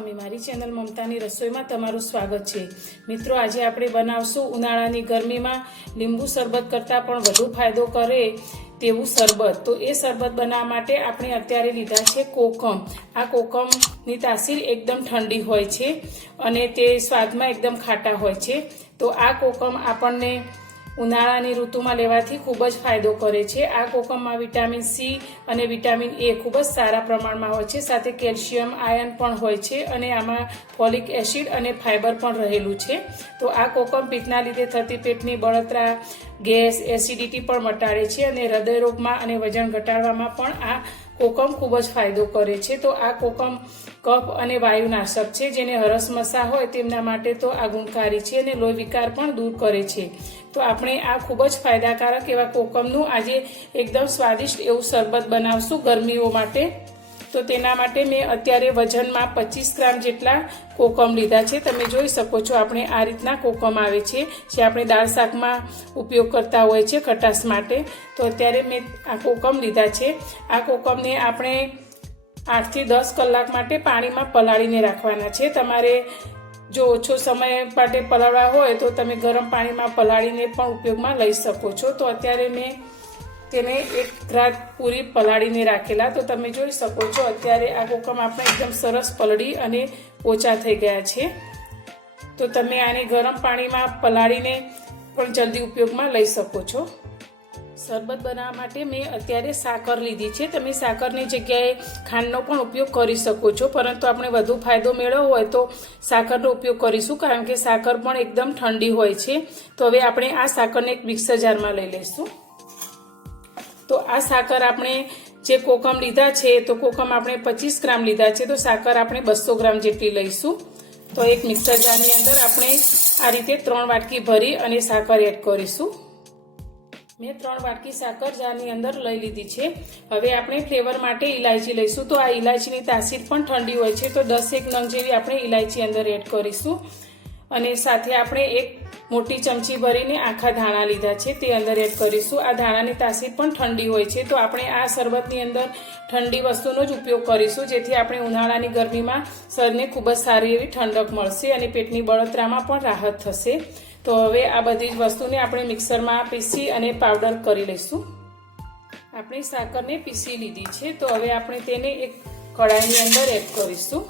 સ્વામી, મારી ચેનલ મમતાની રસોઈમાં તમારું સ્વાગત છે। મિત્રો, આજે આપણે બનાવશું ઉનાળાની ગરમીમાં લીંબુ શરબત કરતાં પણ વધુ ફાયદો કરે તેવું શરબત। તો એ શરબત બનાવવા માટે આપણે અત્યારે લીધા છે કોકમ। આ કોકમની તાસીર એકદમ ઠંડી હોય છે અને તે સ્વાદમાં એકદમ ખાટા હોય છે। તો આ કોકમ આપણને ઉનાળાની ઋતુમાં લેવાથી ખૂબ જ ફાયદો કરે છે। આ કોકમમાં વિટામિન સી અને વિટામિન એ ખૂબ જ સારા પ્રમાણમાં હોય છે, સાથે કેલ્શિયમ આયર્ન પણ હોય છે અને આમાં ફોલિક એસિડ અને ફાઇબર પણ રહેલું છે। તો આ કોકમ પિત્તના લીધે થતી પેટની બળતરા, ગેસ, એસિડિટી પણ મટાડે છે અને હૃદયરોગમાં અને વજન ઘટાડવામાં પણ આ કોકમ ખૂબ જ ફાયદો કરે છે। તો આ કોકમ કફ અને વાયુનાશક છે, જેને હરસમસા હોય તેમના માટે તો આ ગુણકારી છે અને લોહી વિકાર પણ દૂર કરે છે। તો આપણે આ ખૂબ જ ફાયદાકારક એવા કોકમનું આજે એકદમ સ્વાદિષ્ટ એવું શરબત બનાવશું ગરમીઓ માટે। તો તેના માટે મેં અત્યારે વજનમાં 25 ગ્રામ જેટલા કોકમ લીધા છે। તમે જોઈ શકો છો, આપણે આ રીતના કોકમ આવે છે જે આપણે દાળ શાકમાં ઉપયોગ કરતા હોય છે ખટાશ માટે। તો અત્યારે મેં આ કોકમ લીધા છે। આ કોકમને આપણે 8 થી 10 કલાક માટે પાણીમાં પલાળીને રાખવાના છે। તમારે જો ઓછો સમય માટે પલાળવા હોય તો તમે ગરમ પાણીમાં પલાળીને પણ ઉપયોગમાં લઈ શકો છો। તો અત્યારે મેં તેને 1 રાત પૂરી પલાળીને રાખેલા। તો તમે જોઈ શકો છો, અત્યારે આ કોકમ આપણે એકદમ સરસ પલળી અને પોચા થઈ ગયા છે। તો તમે આને ગરમ પાણીમાં પલાળીને પણ જલ્દી ઉપયોગમાં લઈ શકો છો। શરબત બનાવવા માટે મેં અત્યારે સાકર લીધી છે। તમે સાકરની જગ્યાએ ખાંડનો પણ ઉપયોગ કરી શકો છો, પરંતુ આપણે વધુ ફાયદો મેળવવો હોય તો સાકરનો ઉપયોગ કરીશું, કારણ કે સાકર પણ એકદમ ઠંડી હોય છે। તો હવે આપણે આ સાકરને એક મિક્સર જારમાં લઈ લઈશું। તો આ સાકર આપણે જે કોકમ લીધા છે, તો કોકમ આપણે 25 ગ્રામ લીધા છે, તો સાકર આપણે 200 ગ્રામ જેટલી લઈશું। તો એક મિક્સર જારની અંદર આપણે આ રીતે 3 વાટકી ભરી અને સાકર એડ કરીશું। મેં 3 વાટકી સાકર જારની અંદર લઈ લીધી છે। હવે આપણે ફ્લેવર માટે ઇલાયચી લઈશું। તો આ ઇલાયચીની તાસીર પણ ઠંડી હોય છે, તો 10 નંગ જેવી આપણે ઇલાયચી અંદર એડ કરીશું અને સાથે આપણે 1 મોટી ચમચી ભરીને આખા ધાણા લીધા છે, તે અંદર એડ કરીશું। આ ધાણાની તાસીર પણ ઠંડી હોય છે, તો આપણે આ શરબતની અંદર ઠંડી વસ્તુનો જ ઉપયોગ કરીશું, જેથી આપણે ઉનાળાની ગરમીમાં શરીરને ખૂબ જ સારી એવી ઠંડક મળશે અને પેટની બળતરામાં પણ રાહત થશે। તો હવે આ બધી જ વસ્તુને આપણે મિક્સરમાં પીસી અને પાવડર કરી લઈશું। આપણે સાકરને પીસી લીધી છે, તો હવે આપણે તેને એક કડાઈની અંદર એડ કરીશું।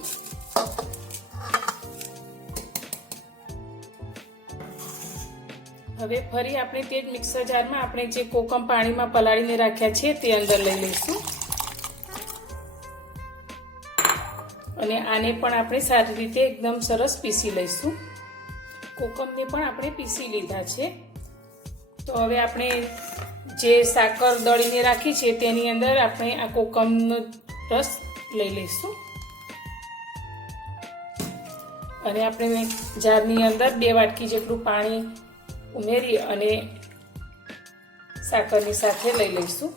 હવે ફરી આપણે તે જ મિક્સર જારમાં આપણે જે કોકમ પાણીમાં પલાળીને રાખ્યા છે તે અંદર લઈ લઈશું અને આને પણ આપણે સારી રીતે એકદમ સરસ પીસી લઈશું। કોકમને પણ આપણે પીસી લીધા છે। તો હવે આપણે જે સાકર દળીને રાખી છે તેની અંદર આપણે આ કોકમનો રસ લઈ લઈશું અને આપણે જારની અંદર 2 વાટકી જેટલું પાણી ઉમેરી અને સાકરની સાથે લઈ લઈશું।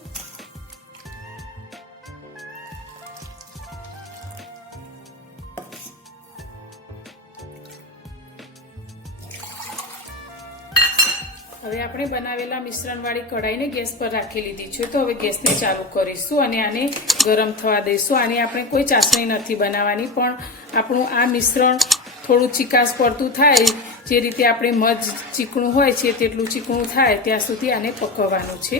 હવે આપણે બનાવેલા મિશ્રણવાળી કઢાઈને ગેસ પર રાખી લીધી છે। તો હવે ગેસને ચાલુ કરીશું અને આને ગરમ થવા દઈશું। આને આપણે કોઈ ચાસણી નથી બનાવવાની, પણ આપણું આ મિશ્રણ થોડું ચીકાશ પડતું થાય, જે રીતે આપણે મધ ચીકણું હોય છે તેટલું ચીકણું થાય ત્યાં સુધી આને પકવવાનું છે।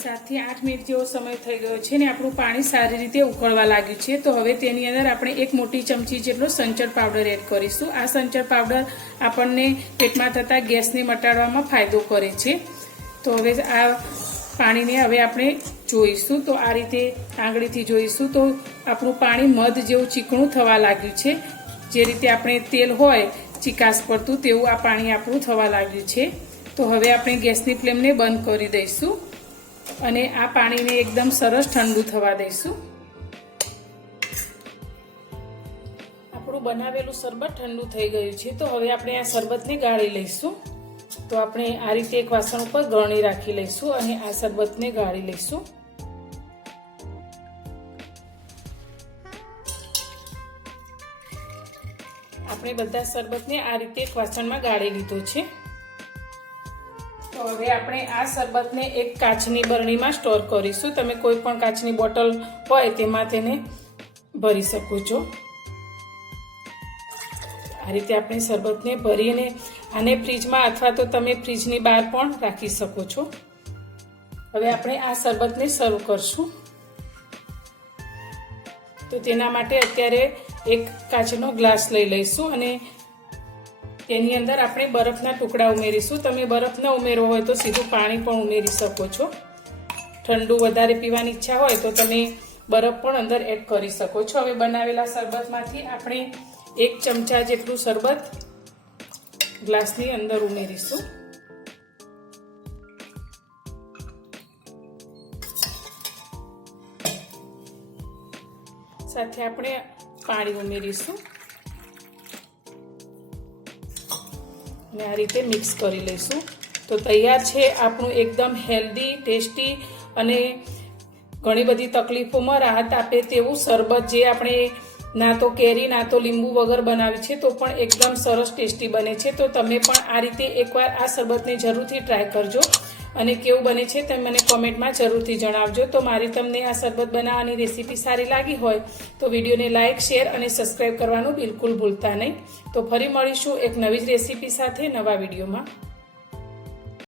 7 થી 8 મિનિટ જેવો સમય થઈ ગયો છે ને આપણું પાણી સારી રીતે ઉકળવા લાગ્યું છે। તો હવે તેની અંદર આપણે 1 મોટી ચમચી જેટલો સંચળ પાવડર એડ કરીશું। આ સંચળ પાવડર આપણને પેટમાં થતા ગેસને મટાડવામાં ફાયદો કરે છે। તો હવે આ પાણીને હવે આપણે જોઈશું, તો આ રીતે આંગળીથી જોઈશું તો આપણું પાણી મધ જેવું ચીકણું થવા લાગ્યું છે। જે રીતે આપણે તેલ હોય ચીકાશ પડતું, તેવું આ પાણી આપણું થવા લાગ્યું છે। તો હવે આપણે ગેસની ફ્લેમને બંધ કરી દઈશું અને આ પાણીને એકદમ સરસ ઠંડુ થવા દઈશું। આપણું બનાવેલું શરબત ઠંડુ થઈ ગયું છે। તો હવે આપણે આ શરબતને ગાળી લઈશું। તો આપણે આ રીતે એક વાસણ ઉપર ગળણી રાખી લઈશું અને આ શરબતને ગાળી લઈશું। આપણે બધા શરબતને આ રીતે એક વાસણમાં ગાળી લીધો છે। તો હવે આપણે આ શરબતને એક કાચની બરણીમાં સ્ટોર કરીશું. તમે કોઈ પણ કાચની બોટલ હોય તેમાં તેને ભરી શકો છો. આ રીતે આપણે શરબતને ભરીને આને ફ્રીજમાં અથવા તો તમે ફ્રીજની બહાર પણ રાખી શકો છો. હવે આપણે આ શરબતને સર્વ કરશું. તો તેના માટે અત્યારે એક કાચનો ગ્લાસ લઈ લઈશું અને તેની અંદર આપણે બરફના ટુકડા ઉમેરીશું. તમે બરફ ન ઉમેરવો હોય તો સીધું પાણી પણ ઉમેરી શકો છો. ઠંડુ વધારે પીવાની ઈચ્છા હોય તો તમે બરફ પણ અંદર એડ કરી શકો છો. હવે બનાવેલા શરબતમાંથી આપણે 1 ચમચા જેટલું શરબત ગ્લાસની અંદર ઉમેરીશું. સાથે આપણે પાણી ઉમેરીશું અને આ રીતે મિક્સ કરી લઈશું. તો તૈયાર છે આપણું એકદમ હેલ્ધી, ટેસ્ટી અને ઘણી બધી તકલીફોમાં રાહત આપે તેવું શરબત, જે આપણે ના તો કેરી ના તો લીંબુ વગર બનાવી છે તો પણ એકદમ સરસ ટેસ્ટી બને છે. તો તમે પણ આ રીતે એકવાર આ શરબતને જરૂરથી ટ્રાય કરજો અને કેવું બને છે તે મને કોમેન્ટમાં જરૂરથી જણાવજો. તો મારી તમને આ શરબત બનાવવાની રેસીપી સારી લાગી હોય તો વિડીયોને લાઇક, શેર અને સબસ્ક્રાઈબ કરવાનું બિલકુલ ભૂલતા નહીં. તો ફરી મળીશું એક નવી જ રેસીપી સાથે નવા વિડીયોમાં.